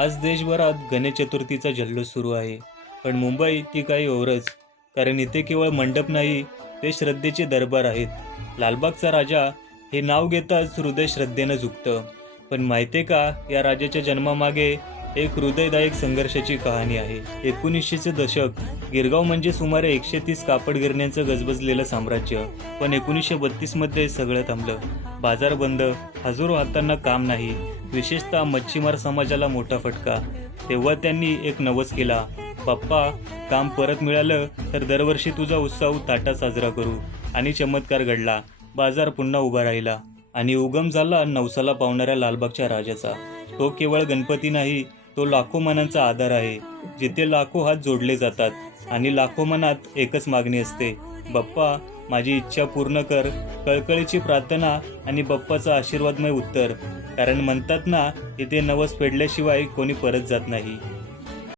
आज देशभरात गणेश चतुर्थीचा जल्लोष सुरू आहे. पण मुंबई ती काही ओरच कारण इथे केवळ मंडप नाही ते श्रद्धेचे दरबार आहेत. लालबागचा राजा हे नाव घेताच हृदय श्रद्धेनं झुकतं. पण माहिती का या राजाच्या जन्मामागे एक हृदयदायक संघर्षाची कहाणी आहे. एकोणीसशेचे दशक गिरगाव म्हणजे सुमारे एकशे तीस कापड गिरण्यांचं गजबजलेलं साम्राज्य पण एकोणीसशे बत्तीसमध्ये सगळं थांबलं. बाजार बंद हजारो हातांना काम नाही विशेषतः मच्छीमार समाजाला मोठा फटका. तेव्हा त्यांनी एक नवस केला पप्पा काम परत मिळालं तर दरवर्षी तुझा उत्सव ताटा साजरा करू. आणि चमत्कार घडला बाजार पुन्हा उभा राहिला. आणि उगम झाला नवसाला पावणाऱ्या लालबागच्या राजाचा. तो केवळ गणपती नाही तो लाखो मनांचा आधार आहे जिथे लाखो हात जोडले जातात आणि लाखो मनात एकच मागणी असते बप्पा माझी इच्छा पूर्ण कर कळकळीची प्रार्थना आणि बप्पाचं आशीर्वादमय उत्तर. कारण म्हणतात ना इथे नवस फेडल्याशिवाय कोणी परत जात नाही.